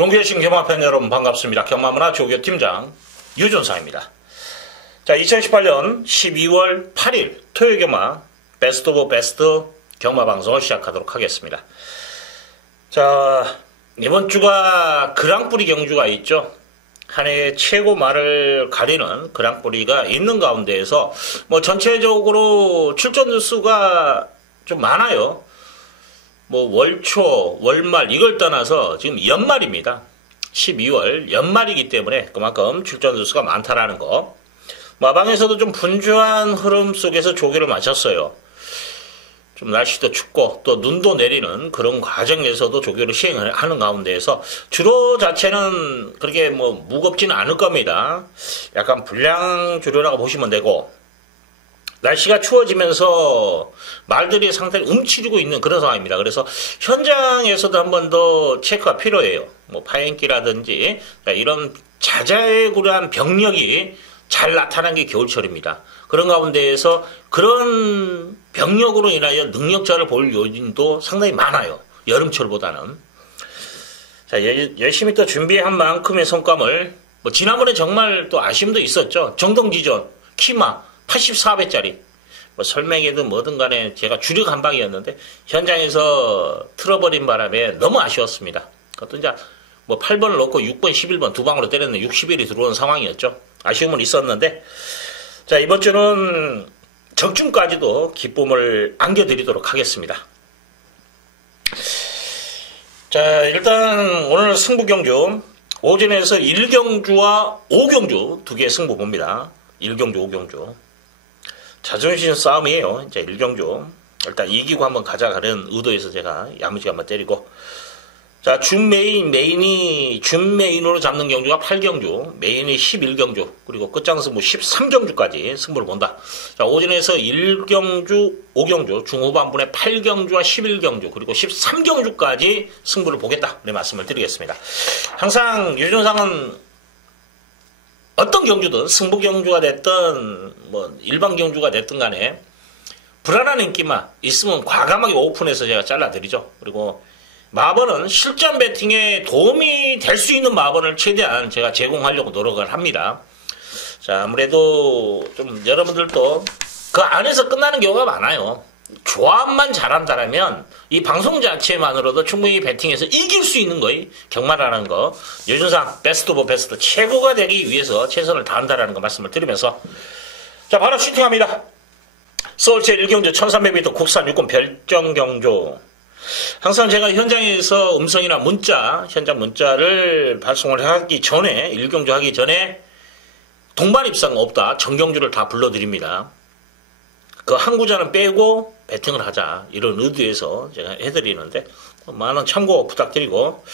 종교신 경마팬 여러분 반갑습니다. 경마문화 조교팀장 유준상입니다. 자, 2018년 12월 8일 토요일 경마 베스트 오브 베스트 경마 방송을 시작하도록 하겠습니다. 자, 이번 주가 그랑프리 경주가 있죠. 한 해의 최고 말을 가리는 그랑프리가 있는 가운데에서 전체적으로 출전 수가 좀 많아요. 월초, 월말 이걸 떠나서 지금 연말입니다. 12월 연말이기 때문에 그만큼 출전 수가 많다라는 거. 마방에서도 좀 분주한 흐름 속에서 조교를 마쳤어요. 좀 날씨도 춥고 또 눈도 내리는 그런 과정에서도 조교를 시행을 하는 가운데에서 주로 자체는 그렇게 무겁지는 않을 겁니다. 약간 불량 주류라고 보시면 되고, 날씨가 추워지면서 말들이 상당히 움츠리고 있는 그런 상황입니다. 그래서 현장에서도 한 번 더 체크가 필요해요. 파행기라든지 이런 자잘구레한 병력이 잘 나타난 게 겨울철입니다. 그런 가운데에서 그런 병력으로 인하여 능력자를 볼 요인도 상당히 많아요. 여름철보다는. 자, 열심히 또 준비한 만큼의 성과물, 지난번에 정말 또 아쉬움도 있었죠. 정동지전, 키마 84배짜리. 설명회든 뭐든 간에 제가 주력 한 방이었는데 현장에서 틀어버린 바람에 너무 아쉬웠습니다. 그것도 이제 8번을 넣고 6번, 11번 두 방으로 때렸는데 60일이 들어오는 상황이었죠. 아쉬움은 있었는데, 자, 이번 주는 적중까지도 기쁨을 안겨드리도록 하겠습니다. 자, 일단 오늘 승부 경주 오전에서 1경주와 5경주 두 개의 승부 봅니다. 1경주, 5경주. 자존심 싸움이에요. 이제 1경주. 일단 이기고 한번 가져가는 의도에서 제가 야무지게 한번 때리고. 자, 메인이 준 메인으로 잡는 경주가 8경주, 메인이 11경주, 그리고 끝장승부 13경주까지 승부를 본다. 자, 오전에서 1경주, 5경주, 중후반분에 8경주와 11경주, 그리고 13경주까지 승부를 보겠다. 그런 말씀을 드리겠습니다. 항상 유준상은 어떤 경주든 승부 경주가 됐든 일반 경주가 됐든 간에 불안한 인기만 있으면 과감하게 오픈해서 제가 잘라드리죠. 그리고 마번은 실전 배팅에 도움이 될 수 있는 마번을 최대한 제가 제공하려고 노력을 합니다. 자, 아무래도 좀 여러분들도 그 안에서 끝나는 경우가 많아요. 조합만 잘한다면 이 방송 자체만으로도 충분히 배팅해서 이길 수 있는 거예요. 경마라는 거. 유준상 베스트 오브 베스트 최고가 되기 위해서 최선을 다한다라는 거 말씀을 드리면서, 자, 바로 슈팅합니다. 서울제 1경주 1300m 국산 육군 별정경주. 항상 제가 현장에서 음성이나 문자, 현장 문자를 발송을 하기 전에, 1경주 하기 전에 동반 입상 없다. 정경주를 다 불러드립니다. 그 한 구자는 빼고 배팅을 하자. 이런 의도에서 제가 해드리는데, 많은 참고 부탁드리고.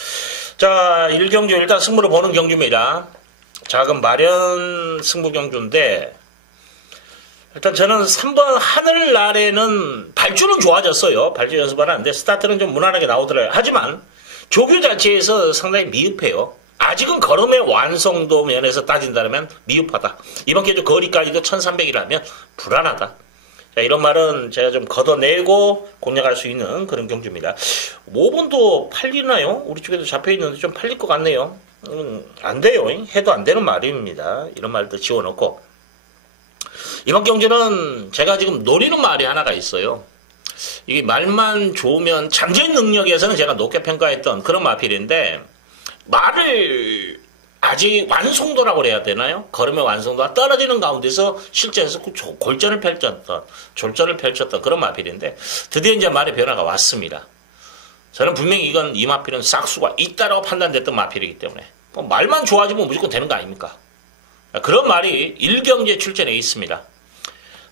자, 1경주 일단 승부를 보는 경주입니다. 작은 마련 승부 경주인데, 일단 저는 3번 하늘날에는 발주는 좋아졌어요. 발주 연습을 하는데 스타트는 좀 무난하게 나오더라고요. 하지만 조교 자체에서 상당히 미흡해요. 아직은 걸음의 완성도 면에서 따진다면 미흡하다. 이번 경주 거리까지도 1300이라면 불안하다. 자, 이런 말은 제가 좀 걷어내고 공략할 수 있는 그런 경주입니다. 5번도 팔리나요? 우리 쪽에도 잡혀있는데 좀 팔릴 것 같네요. 안 돼요. 해도 안 되는 말입니다. 이런 말도 지워놓고. 이번 경주는 제가 지금 노리는 말이 하나가 있어요. 이게 말만 좋으면 잠재 능력에서는 제가 높게 평가했던 그런 마필인데, 말을 아직 완성도라고 해야 되나요? 걸음의 완성도가 떨어지는 가운데서 실전에서 졸전을 펼쳤던 그런 마필인데, 드디어 이제 말의 변화가 왔습니다. 저는 분명히 이 마필은 싹수가 있다라고 판단됐던 마필이기 때문에 말만 좋아지면 무조건 되는 거 아닙니까? 그런 말이 1경주에 출전해 있습니다.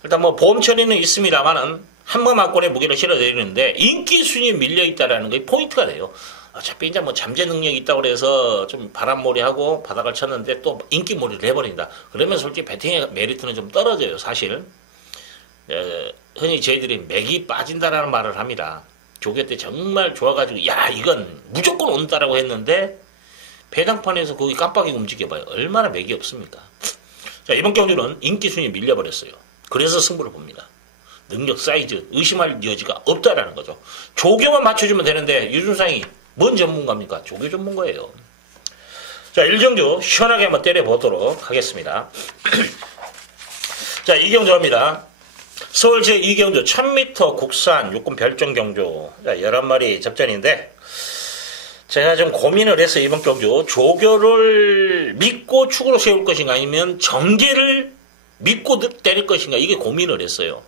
일단 보험 처리는 있습니다만은 한방만권의 무게를 실어드리는데 인기 순위에 밀려있다라는 게 포인트가 돼요. 어차피 이제 잠재 능력이 있다고 해서 좀 바람몰이하고 바닥을 쳤는데 또 인기몰이를 해버린다. 그러면 솔직히 배팅의 메리트는 좀 떨어져요, 사실. 흔히 저희들이 맥이 빠진다라는 말을 합니다. 조교 때 정말 좋아가지고, 야, 이건 무조건 온다라고 했는데, 배당판에서 거기 깜빡이 움직여봐요. 얼마나 맥이 없습니까? 자, 이번 경주는 인기 순위 밀려버렸어요. 그래서 승부를 봅니다. 능력 사이즈 의심할 여지가 없다라는 거죠. 조교만 맞춰주면 되는데 유준상이 뭔 전문가입니까? 조교 전문가예요. 자, 일경주 시원하게 한번 때려보도록 하겠습니다. 자, 이경주입니다. 서울 제2경주 1000m 국산 육군 별정경주 11마리 접전인데, 제가 좀 고민을 해서 이번 경주 조교를 믿고 축으로 세울 것인가 아니면 정계를 믿고 때릴 것인가, 이게 고민을 했어요.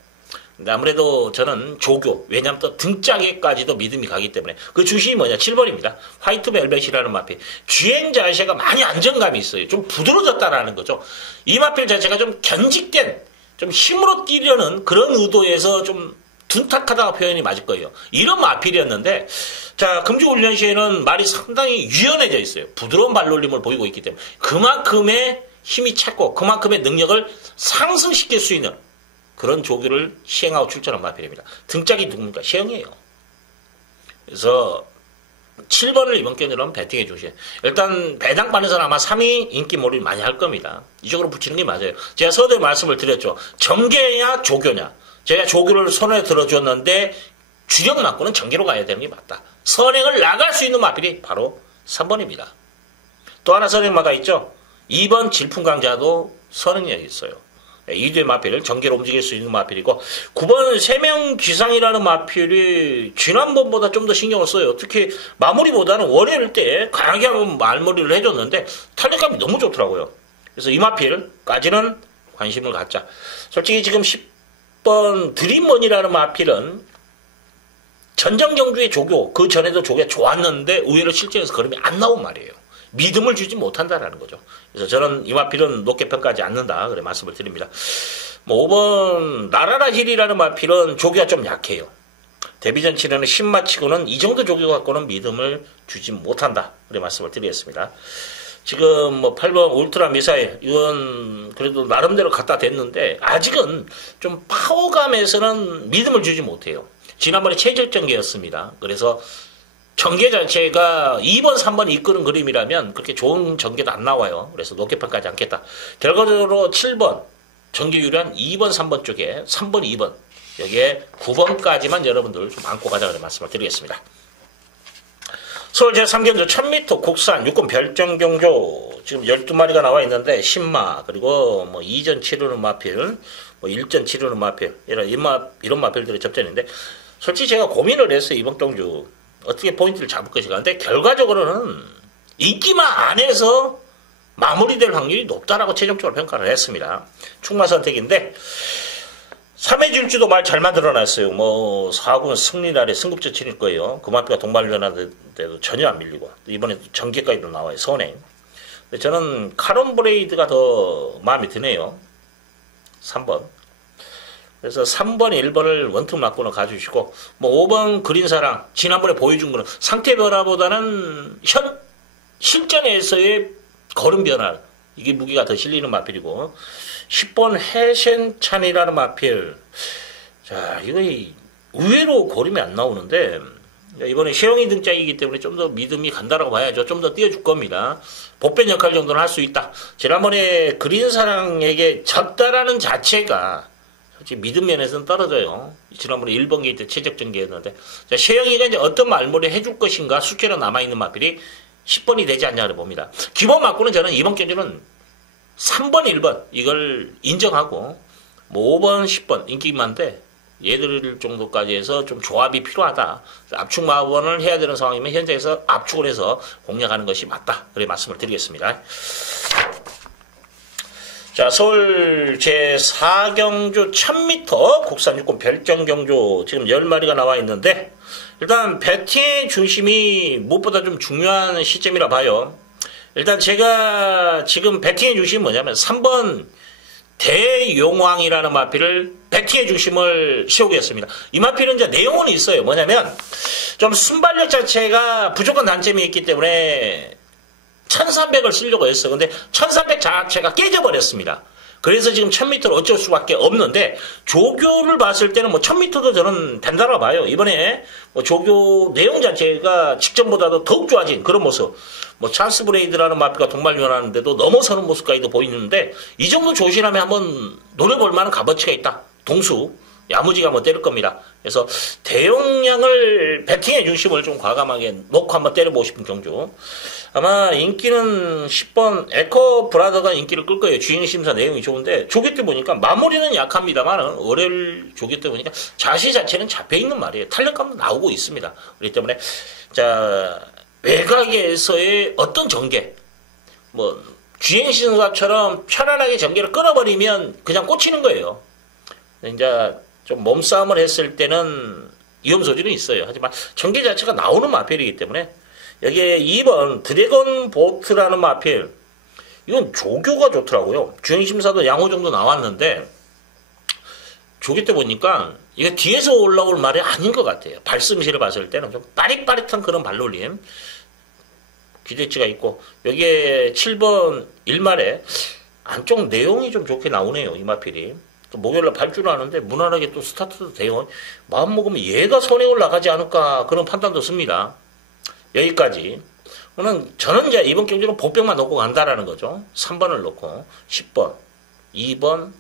근데 아무래도 저는 조교, 왜냐하면 또 등짝에까지도 믿음이 가기 때문에. 그 주심이 뭐냐, 7번입니다. 화이트 벨벳이라는 마필. 주행 자세가 많이 안정감이 있어요. 좀 부드러워졌다라는 거죠. 이 마필 자체가 좀 견직된, 좀 힘으로 뛰려는 그런 의도에서 좀 둔탁하다가 표현이 맞을 거예요. 이런 마필이었는데, 자, 금주훈련 시에는 말이 상당히 유연해져 있어요. 부드러운 발놀림을 보이고 있기 때문에 그만큼의 힘이 찼고 그만큼의 능력을 상승시킬 수 있는 그런 조교를 시행하고 출전한 마필입니다. 등짝이 누굽니까? 시행이에요. 그래서 7번을 이번 경기는 배팅해 주세요. 일단 배당 받는 사람 아마 3위 인기 몰이 많이 할 겁니다. 이쪽으로 붙이는 게 맞아요. 제가 서두에 말씀을 드렸죠. 정계냐 조교냐. 제가 조교를 손에 들어줬는데 주력 맞고는 정계로 가야 되는 게 맞다. 선행을 나갈 수 있는 마필이 바로 3번입니다. 또 하나 선행마가 있죠. 2번 질풍강자도 선행력이 있어요. 2주의 마필을 정계로 움직일 수 있는 마필이고, 9번 세명귀상이라는 마필이 지난번보다 좀 더 신경을 써요. 특히 마무리보다는 원회를 때 강하게 한번 말머리를 해줬는데 탄력감이 너무 좋더라고요. 그래서 이 마필까지는 관심을 갖자. 솔직히 지금 10번 드림먼이라는 마필은 전정경주의 조교, 그 전에도 조교가 좋았는데 의외로 실전에서 걸음이 안 나온 말이에요. 믿음을 주지 못한다라는 거죠. 그래서 저는 이 마필은 높게 평가하지 않는다, 그래 말씀을 드립니다. 5번 나라라 힐이라는 마필은 조교가 좀 약해요. 데뷔전 치르는 신마치고는 이 정도 조교 갖고는 믿음을 주지 못한다, 그래 말씀을 드리겠습니다. 지금 8번 울트라 미사일, 이건 그래도 나름대로 갖다 댔는데 아직은 좀 파워감에서는 믿음을 주지 못해요. 지난번에 체질전개였습니다. 그래서 전개 자체가 2번, 3번 이끄는 그림이라면 그렇게 좋은 전개도 안 나와요. 그래서 높게 평가하지 않겠다. 결과적으로 7번, 전개율은 2번, 3번 쪽에 3번, 2번, 여기에 9번까지만 여러분들 좀 안고 가자, 그래 말씀을 드리겠습니다. 서울 제3경주 1000m 국산 육군 별정경주 지금 12마리가 나와 있는데, 10마, 그리고 이전 치르는 마필, 1전 치르는 마필, 이런 마필들의 접전인데, 솔직히 제가 고민을 했어요. 이번 경주 어떻게 포인트를 잡을 것인가. 근데 결과적으로는 인기만 안에서 마무리될 확률이 높다라고 최종적으로 평가를 했습니다. 충마 선택인데, 3회 질주도 말 잘 만들어놨어요. 4군 승리날에 승급제 치를 거예요. 그 마피가 동말련하는데도 전혀 안 밀리고, 이번에 전개까지도 나와요. 선행. 근데 저는 카론 브레이드가 더 마음에 드네요. 3번. 그래서 3번, 1번을 원투 맞고는 가주시고, 5번 그린사랑, 지난번에 보여준 거는 상태 변화보다는 실전에서의 걸음 변화, 이게 무기가 더 실리는 마필이고, 10번 해센찬이라는 마필. 자, 이거 의외로 걸음이 안 나오는데, 이번에 시영이 등짝이기 때문에 좀 더 믿음이 간다라고 봐야죠. 좀 더 띄워줄 겁니다. 복변 역할 정도는 할 수 있다. 지난번에 그린사랑에게 졌다라는 자체가 솔직히 믿음 면에서는 떨어져요. 지난번에 1번 게이트 때 최적 전개였는데, 자, 시영이가 이제 어떤 말머리 해줄 것인가 숙제로 남아있는 마필이 10번이 되지 않냐고 봅니다. 기본 맞고는 저는 이번 경주는 3번, 1번 이걸 인정하고, 5번, 10번 인기 많은데 얘들 정도까지 해서 좀 조합이 필요하다. 압축 마번을 해야 되는 상황이면 현장에서 압축을 해서 공략하는 것이 맞다, 그래 말씀을 드리겠습니다. 자, 서울 제4경주 1000m 국산 육군 별정경주 지금 10마리가 나와 있는데, 일단 배팅의 중심이 무엇보다 좀 중요한 시점이라 봐요. 일단 제가 지금 배팅의 중심이 뭐냐면 3번 대용왕이라는 마필을 배팅의 중심을 세우겠습니다. 이 마필은 이제 내용은 있어요. 뭐냐면 좀 순발력 자체가 부족한 단점이 있기 때문에 1300을 쓰려고 했어. 근데 1300 자체가 깨져버렸습니다. 그래서 지금 1000m를 어쩔 수밖에 없는데, 조교를 봤을 때는 1000m도 저는 된다고 봐요. 이번에 조교 내용 자체가 직전보다도 더욱 좋아진 그런 모습. 찬스 브레이드라는 마피가 동말련하는데도 넘어서는 모습까지도 보이는데, 이 정도 조신하면 한번 노려볼 만한 값어치가 있다. 동수 야무지게 한번 때릴 겁니다. 그래서 대용량을 배팅의 중심을 좀 과감하게 놓고 한번 때려보고 싶은 경주. 아마 인기는 10번 에코 브라더가 인기를 끌 거예요. 주행 심사 내용이 좋은데 조교 때 보니까 마무리는 약합니다만 월요일 조교 때 보니까 자세 자체는 잡혀있는 말이에요. 탄력감도 나오고 있습니다. 그렇기 때문에 자 외곽에서의 어떤 전개 뭐 주행 심사처럼 편안하게 전개를 끊어버리면 그냥 꽂히는 거예요. 이제 좀 몸싸움을 했을 때는 위험 소지는 있어요. 하지만 전개 자체가 나오는 마필이기 때문에 여기에 2번 드래곤 보트라는 마필 이건 조교가 좋더라고요. 주행심사도 양호 정도 나왔는데 조교 때 보니까 이게 뒤에서 올라올 말이 아닌 것 같아요. 발씀시를 봤을 때는 좀 빠릿빠릿한 그런 발놀림 기대치가 있고 여기에 7번 일말에 안쪽 내용이 좀 좋게 나오네요. 이 마필이. 또 목요일날 발주를 하는데 무난하게 또 스타트도 돼요. 마음먹으면 얘가 선에 올라가지 않을까 그런 판단도 씁니다. 여기까지. 저는 이제 이번 경기로 보병만 놓고 간다라는 거죠. 3번을 놓고 10번, 2번,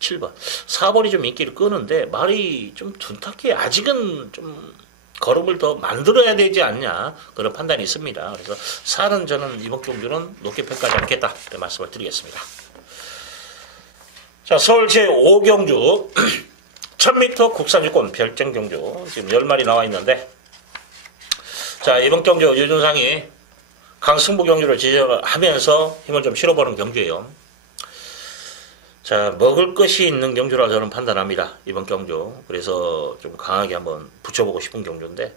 7번. 4번이 좀 인기를 끄는데 말이 좀 둔탁해. 아직은 좀 걸음을 더 만들어야 되지 않냐 그런 판단이 있습니다. 그래서 4는 저는 이번 경주는 높게 평가하지 않겠다 이런 말씀을 드리겠습니다. 자, 서울 제5경주 1000m 국산유권 별정 경주 지금 10마리 나와 있는데 자 이번 경주 유준상이 강승부 경주를 지정하면서 힘을 좀 실어보는 경주예요. 자 먹을 것이 있는 경주라 저는 판단합니다. 이번 경주. 그래서 좀 강하게 한번 붙여보고 싶은 경주인데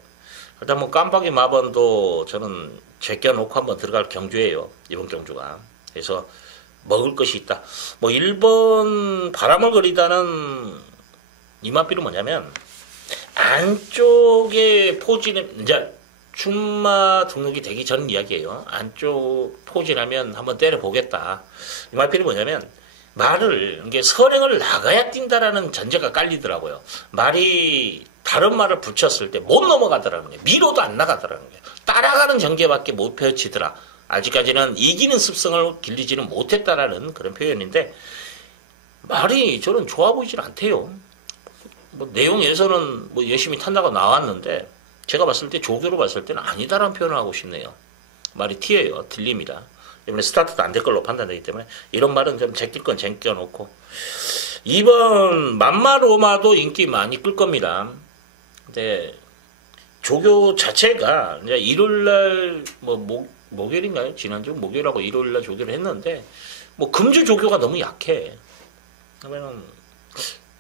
일단 뭐 깜빡이 마번도 저는 제껴놓고 한번 들어갈 경주예요. 이번 경주가. 그래서 먹을 것이 있다. 뭐 1번 바람을 거리다는 이마필은 뭐냐면 안쪽에 포진을 이제 준마 등록이 되기 전 이야기예요. 안쪽 포진하면 한번 때려보겠다. 이마필이 뭐냐면 말을 이게 선행을 나가야 뛴다라는 전제가 깔리더라고요. 말이 다른 말을 붙였을 때 못 넘어가더라는 거예요. 미로도 안 나가더라는 거예요. 따라가는 전개밖에 못 펼치더라. 아직까지는 이기는 습성을 길리지는 못했다라는 그런 표현인데 말이 저는 좋아 보이질 않대요. 뭐 내용에서는 뭐 열심히 탄다고 나왔는데 제가 봤을 때 조교로 봤을 때는 아니다라는 표현을 하고 싶네요. 말이 튀어요. 들립니다. 이번에 스타트도 안 될 걸로 판단되기 때문에 이런 말은 좀 제낄 건 제껴놓고 2번 맘마로마도 인기 많이 끌 겁니다. 근데 조교 자체가 이제 일요일날 목요일인가요? 지난주 목요일하고 일요일날 조교를 했는데 뭐 금주 조교가 너무 약해. 그러면은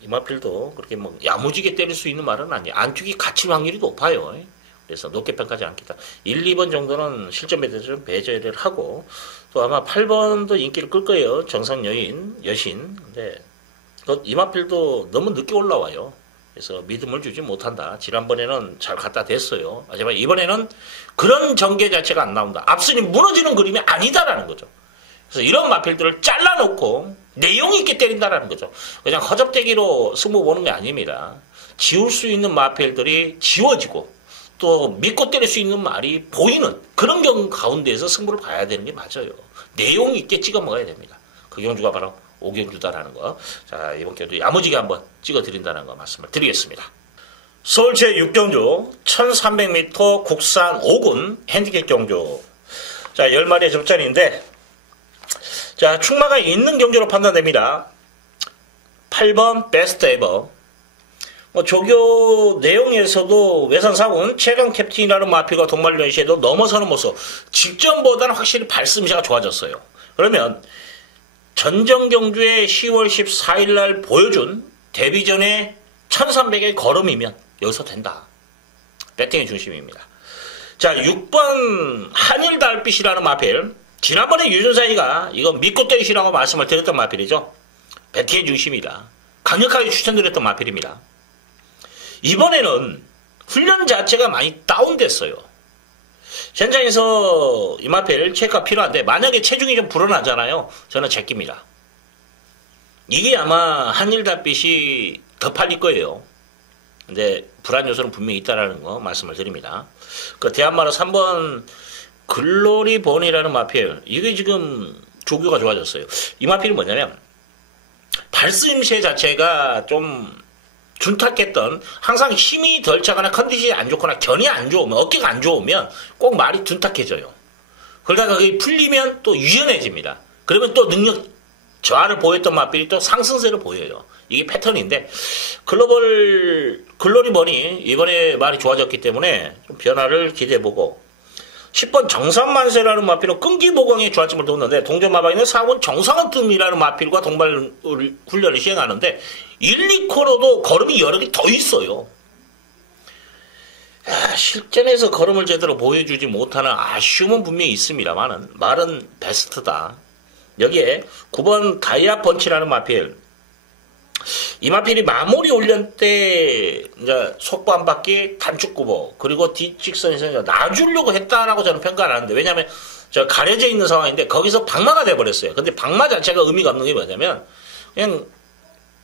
이마필도 그렇게 뭐 야무지게 때릴 수 있는 말은 아니에요. 안쪽이 갇힐 확률이 높아요. 그래서 높게 평가하지 않겠다. 1, 2번 정도는 실점에 대해서 좀 배제를 하고 또 아마 8번도 인기를 끌 거예요. 정상 여신. 근데 이마필도 너무 늦게 올라와요. 그래서 믿음을 주지 못한다. 지난번에는 잘 갖다 댔어요. 하지만 이번에는 그런 전개 자체가 안 나온다. 앞선이 무너지는 그림이 아니다라는 거죠. 그래서 이런 마필들을 잘라놓고 내용 있게 때린다라는 거죠. 그냥 허접대기로 승부 보는 게 아닙니다. 지울 수 있는 마필들이 지워지고 또 믿고 때릴 수 있는 말이 보이는 그런 경우 가운데에서 승부를 봐야 되는 게 맞아요. 내용 있게 찍어 먹어야 됩니다. 그 경주가 바로 5경주다라는 거. 자, 이번 경주 야무지게 한번 찍어 드린다는 거 말씀을 드리겠습니다. 서울 제6경주 1300m 국산 5군 핸디캡 경주. 자, 10마리의 접전인데 자, 충마가 있는 경주로 판단됩니다. 8번 베스트 에버. 조교 내용에서도 외산사군 최강 캡틴이라는 마필과 동말련 시에도 넘어서는 모습. 직전보다는 확실히 발씀시가 좋아졌어요. 그러면 전정경주의 10월 14일 날 보여준 데뷔전의 1300의 걸음이면 여기서 된다. 배팅의 중심입니다. 자, 6번 한일 달빛이라는 마필. 지난번에 유준사이가 이거 믿고 때리시라고 말씀을 드렸던 마필이죠. 배팅의 중심이다. 강력하게 추천드렸던 마필입니다. 이번에는 훈련 자체가 많이 다운됐어요. 현장에서 이 마필 체크가 필요한데 만약에 체중이 좀 불어나잖아요. 저는 제낍니다. 이게 아마 한일 달빛이 더 팔릴 거예요. 근데 불안 요소는 분명히 있다라는 거 말씀을 드립니다. 그 대한마라 3번 글로리 본이라는 마필. 이게 지금 조교가 좋아졌어요. 이 마필이 뭐냐면 발스임새 자체가 좀 둔탁했던, 항상 힘이 덜 차거나 컨디션이 안 좋거나 견이 안 좋으면, 어깨가 안 좋으면 꼭 말이 둔탁해져요. 그러다가 그게 풀리면 또 유연해집니다. 그러면 또 능력 저하를 보였던 마필이 또 상승세를 보여요. 이게 패턴인데, 글로리 머니 이번에 말이 좋아졌기 때문에 좀 변화를 기대해보고, 10번 정산만세라는 마필은 끈기보강에 좋아짐을 뒀는데, 동전마방에는 4번 정상은뜸이라는 마필과 동발 훈련을 시행하는데, 1, 2코로도 걸음이 여러 개 더 있어요. 실전에서 걸음을 제대로 보여주지 못하는 아쉬움은 분명히 있습니다만, 말은 베스트다. 여기에 9번 다이아 펀치라는 마필. 이 마필이 마무리 훈련 때 이제 속보 한 바퀴 단축 구보 그리고 뒷직선에서 놔주려고 했다라고 저는 평가를 하는데, 왜냐하면 저 가려져 있는 상황인데 거기서 방마가 돼버렸어요. 근데 방마 자체가 의미가 없는 게 뭐냐면 그냥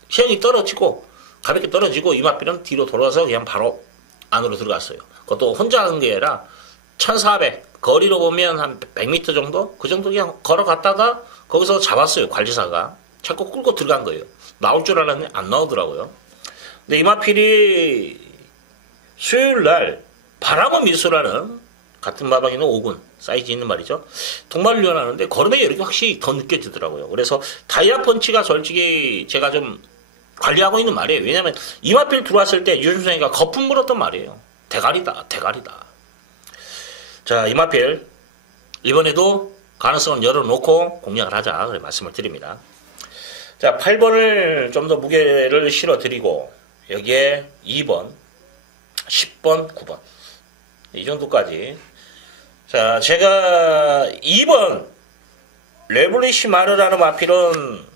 시험이 떨어지고 가볍게 떨어지고 이 마필은 뒤로 돌아서 그냥 바로 안으로 들어갔어요. 그것도 혼자 한 게 아니라 1400 거리로 보면 한 100m 정도 그 정도 그냥 걸어갔다가 거기서 잡았어요. 관리사가 자꾸 끌고 들어간 거예요. 나올 줄 알았는데 안 나오더라고요. 근데 이마필이 수요일날 바람은 미수라는 같은 마방에 있는 5군 사이즈 있는 말이죠. 동말을 연하는데 걸음의 여력이 확실히 더 느껴지더라고요. 그래서 다이아 펀치가 솔직히 제가 좀 관리하고 있는 말이에요. 왜냐하면 이마필 들어왔을 때 유준상이가 거품 물었던 말이에요. 대가리다. 자, 이마필 이번에도 가능성을 열어놓고 공략을 하자 그래 말씀을 드립니다. 자, 8번을 좀 더 무게를 실어드리고 여기에 2번, 10번, 9번 이 정도까지. 자, 제가 2번 레블리시 마르라는 마필은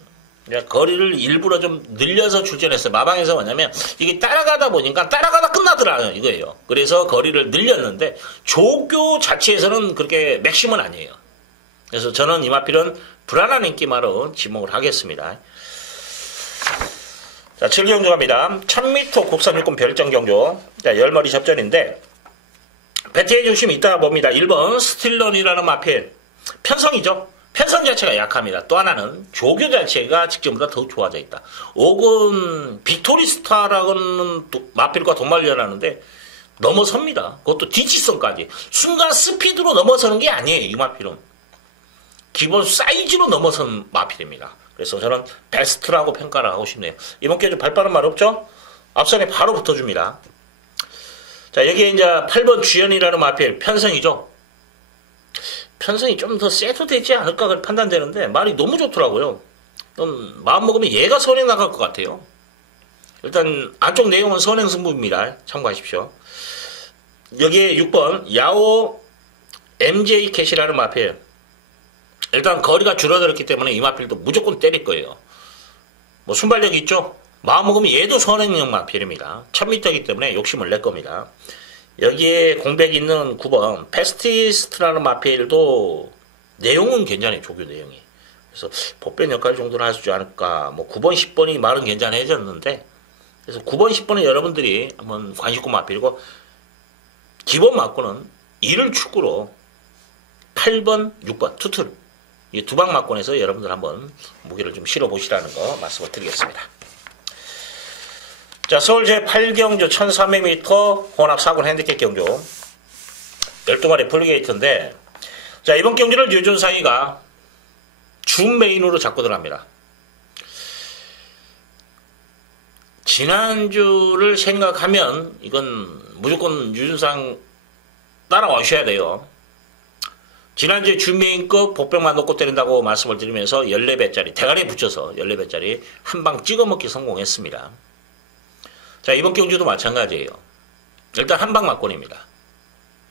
거리를 일부러 좀 늘려서 출전했어요. 마방에서 뭐냐면 이게 따라가다 보니까 따라가다 끝나더라고요. 이거예요. 그래서 거리를 늘렸는데 조교 자체에서는 그렇게 맥심은 아니에요. 그래서 저는 이 마필은 불안한 인기마로 지목을 하겠습니다. 자, 7경주 갑니다. 1000m 국산 육군 별정 경주. 자, 10머리 접전인데 배트의 중심이 있다 봅니다. 1번 스틸런이라는 마필. 편성이죠. 편성 자체가 약합니다. 또 하나는 조교 자체가 직전보다 더 좋아져 있다. 5군 빅토리스타라는 마필과 동말련하는데 넘어섭니다. 그것도 뒤치성까지. 순간 스피드로 넘어서는 게 아니에요. 이 마필은. 기본 사이즈로 넘어선 마필입니다. 그래서 저는 베스트라고 평가를 하고 싶네요. 이번 기회에 좀 발빠른 말 없죠? 앞선에 바로 붙어줍니다. 자, 여기에 이제 8번 주연이라는 마필, 편성이죠. 편성이 좀 더 세도 되지 않을까 판단되는데 말이 너무 좋더라고요. 마음먹으면 얘가 선행 나갈 것 같아요. 일단 안쪽 내용은 선행 승부입니다. 참고하십시오. 여기에 6번 야오 MJ 캣이라는 마필. 일단 거리가 줄어들었기 때문에 이 마필도 무조건 때릴 거예요. 뭐 순발력이 있죠. 마음먹으면 얘도 선행형 마필입니다. 1000m이기 때문에 욕심을 낼 겁니다. 여기에 공백이 있는 9번 패스티스트라는 마필도 내용은 괜찮아요. 조교 내용이. 그래서 복변 역할 정도는 할 수 있지 않을까. 뭐 9번 10번이 말은 괜찮아졌는데 그래서 9번 10번은 여러분들이 한번 관심고 마필이고 기본 맞고는 1을 축구로 8번 6번 투툴 이 두 방 맞고에서 여러분들 한번 무게를 좀 실어보시라는 거 말씀을 드리겠습니다. 자, 서울 제8경주 1300m 혼합 4군 핸디캡 경주 12마리 풀게이트인데 자, 이번 경주를 유준상이가 준 메인으로 잡고 들어갑니다. 지난주를 생각하면 이건 무조건 유준상 따라와셔야 돼요. 지난주에 준메인급 복병만 놓고 때린다고 말씀을 드리면서 14배짜리 대가리에 붙여서 14배짜리 한 방 찍어먹기 성공했습니다. 자, 이번 경주도 마찬가지예요. 일단 한 방 맞권입니다.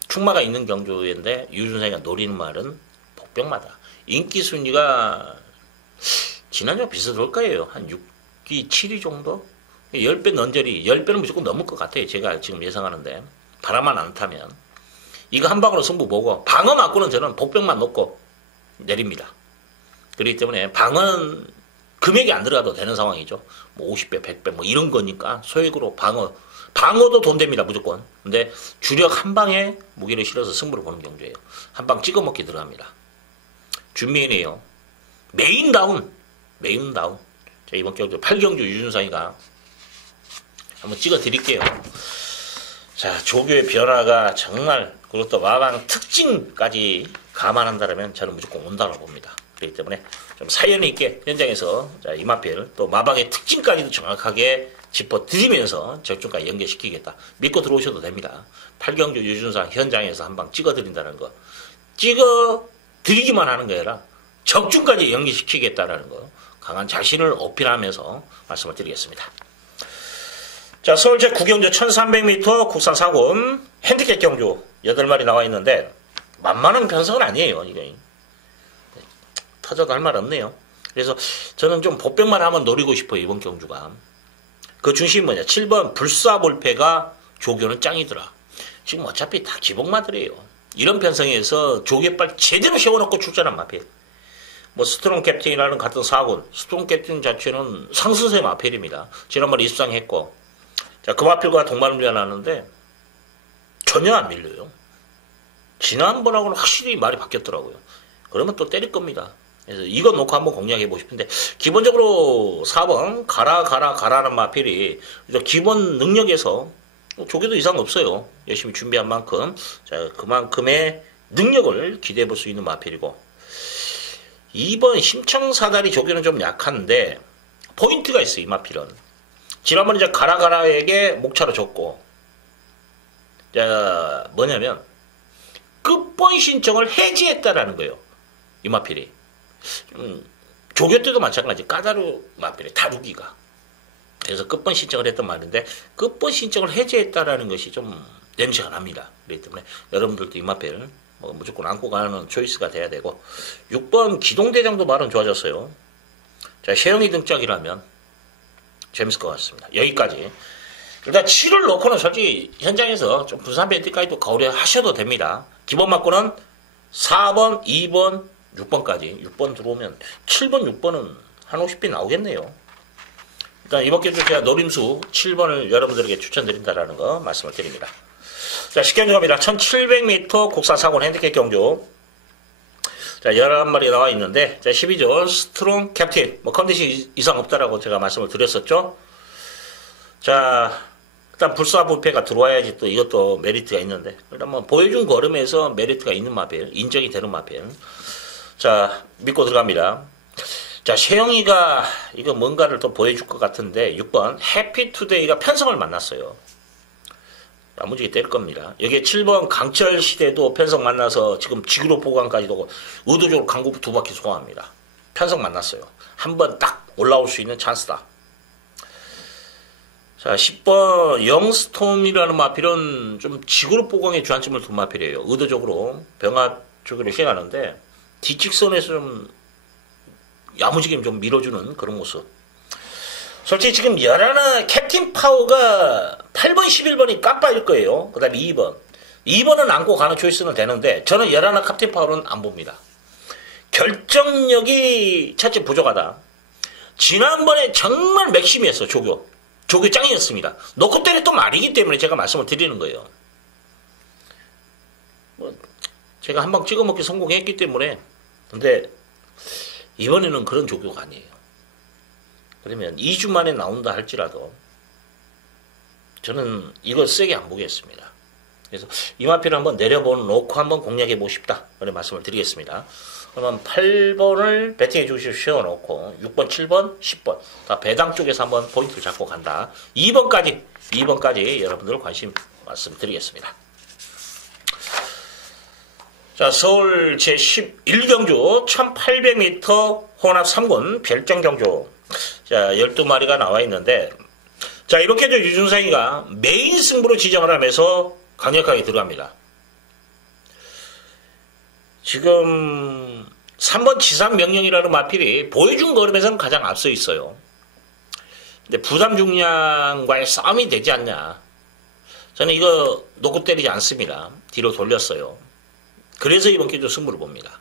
충마가 있는 경주인데 유준상이가 노리는 말은 복병마다. 인기 순위가 지난주와 비슷할 거예요. 한 6위, 7위 정도? 10배 넌저리, 10배는 무조건 넘을 것 같아요. 제가 지금 예상하는데. 바람만 안 타면. 이거 한 방으로 승부 보고 방어 맞고는 저는 복병만 놓고 내립니다. 그렇기 때문에 방어는 금액이 안 들어가도 되는 상황이죠. 뭐 50배, 100배 뭐 이런 거니까 소액으로 방어도 돈 됩니다. 무조건. 근데 주력 한 방에 무게를 실어서 승부를 보는 경주예요. 한 방 찍어먹기 들어갑니다. 준메인이에요. 메인다운. 자, 이번 경주 8경주 유준상이가 한번 찍어 드릴게요. 자, 조교의 변화가 정말, 그리고 또 마방 특징까지 감안한다면 저는 무조건 온다고 봅니다. 그렇기 때문에 좀 사연이 있게 현장에서 자, 이마필 또 마방의 특징까지도 정확하게 짚어드리면서 적중까지 연계시키겠다. 믿고 들어오셔도 됩니다. 8경주 유준상 현장에서 한방 찍어드린다는 거. 찍어드리기만 하는 게 아니라 적중까지 연계시키겠다라는 거. 강한 자신을 어필하면서 말씀을 드리겠습니다. 자, 서울 제9경주 1300m 국산 4군 핸디캡 경주 8마리 나와 있는데 만만한 편성은 아니에요. 이게 터져도 할 말 없네요. 그래서 저는 좀 복병만 한번 노리고 싶어요. 이번 경주가. 그 중심이 뭐냐. 7번 불사볼패가 조교는 짱이더라. 지금 어차피 다 기복마들이에요. 이런 편성에서 조교빨 제대로 세워놓고 출전한 마필. 뭐 스트롱 캡틴이라는 같은 4군. 스트롱 캡틴 자체는 상승세 마필입니다. 지난번에 입상했고. 자, 그 마필과 동반훈련 하는데 전혀 안 밀려요. 지난번하고는 확실히 말이 바뀌었더라고요. 그러면 또 때릴 겁니다. 그래서 이거 놓고 한번 공략해보고 싶은데, 기본적으로 4번, 가라는 마필이, 기본 능력에서 조교도 이상 없어요. 열심히 준비한 만큼. 자, 그만큼의 능력을 기대해볼 수 있는 마필이고, 2번 심청사다리 조교는 좀 약한데, 포인트가 있어요, 이 마필은. 지난번에 이제 가라에게 목차로 줬고, 자, 뭐냐면, 끝번 신청을 해지했다라는 거예요. 이 마필이. 조교 때도 마찬가지. 까다로 마필이 다루기가. 그래서 끝번 신청을 했던 말인데 끝번 신청을 해제했다라는 것이 좀 냄새가 납니다. 그렇기 때문에 여러분들도 이 마필 무조건 안고 가는 초이스가 돼야 되고 6번 기동대장도 말은 좋아졌어요. 자, 셰영이 등짝이라면 재밌을 것 같습니다. 여기까지. 일단 7을 놓고는 솔직히 현장에서 좀 부산 밴드까지도 고려하셔도 됩니다. 기본 맞고는 4번, 2번, 6번까지. 6번 들어오면 7번, 6번은 한 50비 나오겠네요. 일단 이번 경주 제가 노림수 7번을 여러분들에게 추천드린다라는 거 말씀을 드립니다. 자, 10경주 갑니다. 1700m 국산 4군 핸디캡 경주. 자, 11마리 나와 있는데, 자, 12조 스트롱 캡틴. 뭐 컨디션 이상 없다라고 제가 말씀을 드렸었죠. 자, 일단 불사불패가 들어와야지 또 이것도 메리트가 있는데, 일단 뭐 보여준 걸음에서 메리트가 있는 마필, 인정이 되는 마필. 자, 믿고 들어갑니다. 자, 셰영이가 이거 뭔가를 또 보여줄 것 같은데 6번 해피투데이가 편성을 만났어요. 야무지게 때릴 겁니다. 여기에 7번 강철시대도 편성 만나서 지금 지구로 보관까지도 의도적으로 강구 2바퀴 소화합니다. 편성 만났어요. 한번 딱 올라올 수 있는 찬스다. 자, 10번 영스톰이라는 마필은 좀 지구로 보강에 주안점을 둔 마필이에요. 의도적으로 병합 쪽으로 시행하는데 뒤직선에서 좀 야무지게 좀 밀어주는 그런 모습. 솔직히 지금 11 캡틴 파워가 8번, 11번이 깜빡일 거예요. 그 다음에 2번. 2번은 안고 가는 초이스는 되는데 저는 11 캡틴 파워는 안 봅니다. 결정력이 차츰 부족하다. 지난번에 정말 맥심이었어, 조교. 조교 짱이었습니다. 놓고 때렸던 말이기 때문에 제가 말씀을 드리는 거예요. 뭐 제가 한방 찍어먹기 성공했기 때문에. 근데 이번에는 그런 조교가 아니에요. 그러면 2주 만에 나온다 할지라도 저는 이걸 세게 안 보겠습니다. 그래서 이마필을 한번 내려놓고 한번 공략해 보고 싶다. 그런 말씀을 드리겠습니다. 그러면 8번을 배팅해 주시고 세워놓고 6번, 7번, 10번 다 배당 쪽에서 한번 포인트를 잡고 간다. 2번까지 여러분들 관심 말씀드리겠습니다. 자, 서울 제11경주 1800m 혼합 3군 별정경주. 자, 12마리가 나와 있는데, 자, 이렇게 유준상이가 메인 승부로 지정을 하면서 강력하게 들어갑니다. 지금 3번 지상명령이라는 마필이 보여준 걸음에서는 가장 앞서 있어요. 근데 부담 중량과의 싸움이 되지 않냐. 저는 이거 놓고 때리지 않습니다. 뒤로 돌렸어요. 그래서 이번 경주 승부를 봅니다.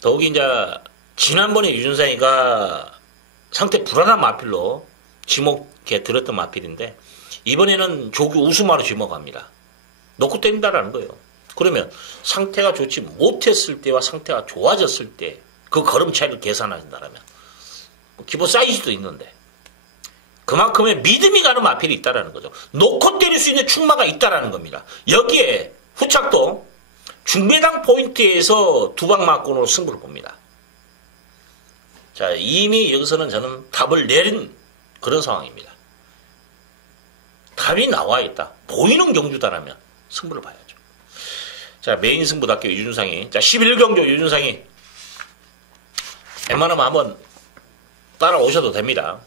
더욱이 이제 지난번에 유준상이가 상태 불안한 마필로 지목에 들었던 마필인데 이번에는 조교 우수마로 지목합니다. 놓고 때린다라는 거예요. 그러면 상태가 좋지 못했을 때와 상태가 좋아졌을 때 그 걸음 차이를 계산하신다면 기본 사이즈도 있는데 그만큼의 믿음이 가는 마필이 있다라는 거죠. 놓고 때릴 수 있는 충마가 있다라는 겁니다. 여기에 후착도 중매당 포인트에서 두 방 맞고는 승부를 봅니다. 자, 이미 여기서는 저는 답을 내린 그런 상황입니다. 답이 나와 있다. 보이는 경주다라면 승부를 봐야죠. 자, 메인 승부답게 유준상이. 자, 11경주 유준상이. 웬만하면 한번 따라오셔도 됩니다.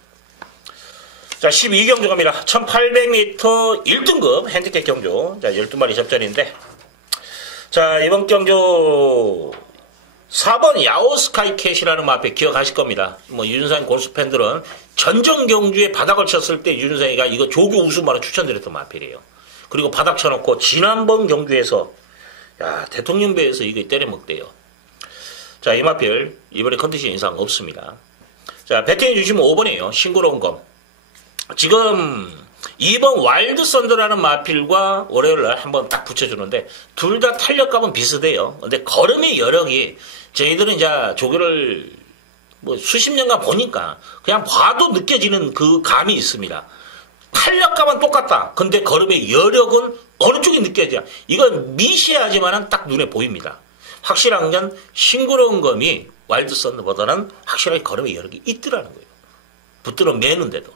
자, 12경주 갑니다. 1800m 1등급 핸디캡 경주. 자, 12마리 접전인데. 자, 이번 경주 4번 야오스카이캣이라는 마필 기억하실 겁니다. 뭐, 유준상 골수 팬들은 전정 경주에 바닥을 쳤을 때 유준상이가 이거 조교 우승만을 추천드렸던 마필이에요. 그리고 바닥 쳐놓고 지난번 경주에서 야, 대통령배에서 이거 때려먹대요. 자, 이 마필 이번에 컨디션 이상 없습니다. 자, 배팅해 주시면 5번이에요. 싱그러운 검. 지금 2번 와일드 썬더라는 마필과 월요일날 한번 딱 붙여주는데 둘 다 탄력감은 비슷해요. 근데 걸음의 여력이 저희들은 이제 조교를 뭐 수십 년간 보니까 그냥 봐도 느껴지는 그 감이 있습니다. 탄력감은 똑같다. 근데 걸음의 여력은 어느 쪽이 느껴져야. 이건 미시하지만은 딱 눈에 보입니다. 확실한 건 싱그러운 검이 와일드 썬더보다는 확실하게 걸음의 여력이 있더라는 거예요. 붙들어 매는데도.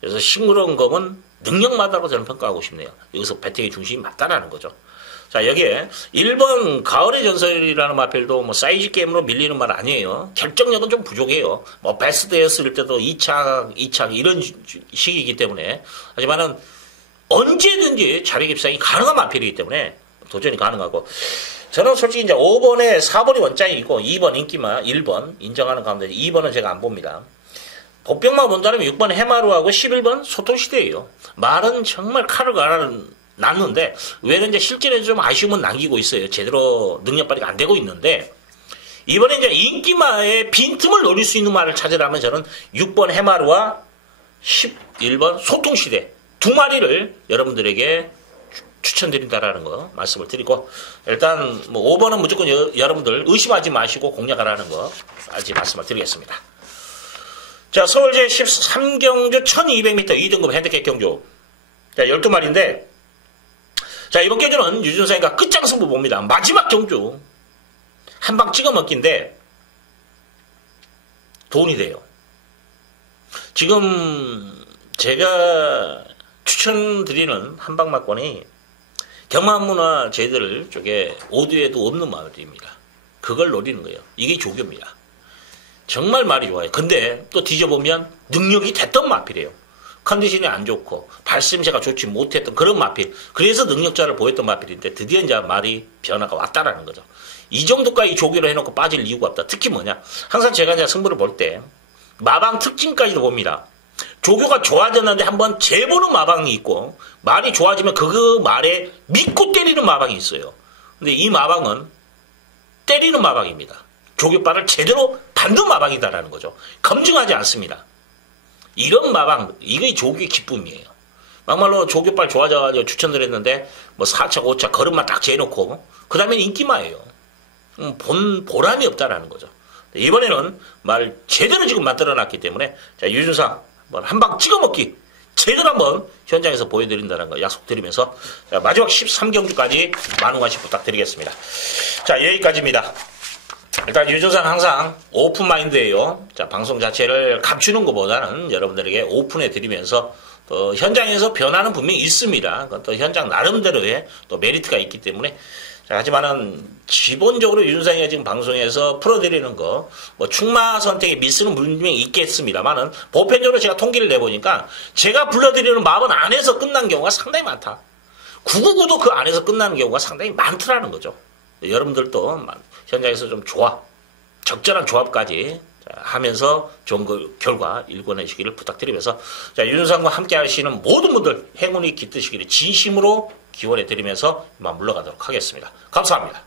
그래서 싱그러운 검은 능력마다로 저는 평가하고 싶네요. 여기서 배팅의 중심이 맞다라는 거죠. 자, 여기에 1번 가을의 전설이라는 마필도 뭐 사이즈 게임으로 밀리는 말 아니에요. 결정력은 좀 부족해요. 뭐 베스트였을 때도 2착 이런 식이기 때문에. 하지만은 언제든지 자리 깁상이 가능한 마필이기 때문에 도전이 가능하고. 저는 솔직히 이제 5번에 4번이 원장이고 2번 인기만 1번 인정하는 가운데 2번은 제가 안 봅니다. 복병만 본다면 6번 해마루하고 11번 소통시대예요. 말은 정말 칼을 났는데 왜는 이제 실제로 좀 아쉬움은 남기고 있어요. 제대로 능력 발휘가 안 되고 있는데 이번에 이제 인기마의 빈틈을 노릴 수 있는 말을 찾으라면 저는 6번 해마루와 11번 소통시대 두 마리를 여러분들에게 추천드린다라는 거 말씀을 드리고 일단 뭐 5번은 무조건 여러분들 의심하지 마시고 공략하라는 거 아직 말씀을 드리겠습니다. 자, 서울제 13경주 1200m 2등급 핸디캡 경주. 자, 12마리인데 자, 이번 경주는 유준상이가 끝장승부 봅니다. 마지막 경주. 한 방 찍어 먹기인데 돈이 돼요. 지금 제가 추천드리는 한방막권이 경마문화 제들 쪽에 오드에도 없는 마을입니다. 그걸 노리는 거예요. 이게 조교입니다. 정말 말이 좋아요. 근데 또 뒤져보면 능력이 됐던 마필이에요. 컨디션이 안 좋고 발심새가 좋지 못했던 그런 마필. 그래서 능력자를 보였던 마필인데 드디어 이제 말이 변화가 왔다라는 거죠. 이 정도까지 조교를 해놓고 빠질 이유가 없다. 특히 뭐냐. 항상 제가 이제 승부를 볼 때 마방 특징까지도 봅니다. 조교가 좋아졌는데 한번 재보는 마방이 있고 말이 좋아지면 그 말에 믿고 때리는 마방이 있어요. 근데 이 마방은 때리는 마방입니다. 조교빨을 제대로 받는 마방이다라는 거죠. 검증하지 않습니다. 이런 마방, 이게 조교의 기쁨이에요. 막말로 조교빨 좋아져가지고 추천드렸는데 뭐 4차, 5차 걸음만 딱 재놓고 그 다음에 인기마예요. 보람이 없다라는 거죠. 이번에는 말 제대로 지금 만들어놨기 때문에 자, 유준상 한 방 찍어먹기 제대로 한번 현장에서 보여드린다는 거 약속드리면서 자, 마지막 13경주까지 많은 관심 부탁드리겠습니다. 자, 여기까지입니다. 일단 유준상 항상 오픈 마인드예요. 자, 방송 자체를 감추는 것보다는 여러분들에게 오픈해 드리면서 또 현장에서 변화는 분명히 있습니다. 또 현장 나름대로의 또 메리트가 있기 때문에 자, 하지만은 기본적으로 유준상이가 지금 방송에서 풀어드리는 거 뭐 충마 선택의 미스는 분명히 있겠습니다만은 보편적으로 제가 통계를 내보니까 제가 불러드리는 마법 안에서 끝난 경우가 상당히 많다. 999도 그 안에서 끝나는 경우가 상당히 많더라는 거죠. 여러분들도 현장에서 좀 적절한 조합까지 하면서 좋은 결과 일궈내시기를 부탁드리면서 자, 유준상과 함께 하시는 모든 분들 행운이 깃드시기를 진심으로 기원해 드리면서 이만 물러가도록 하겠습니다. 감사합니다.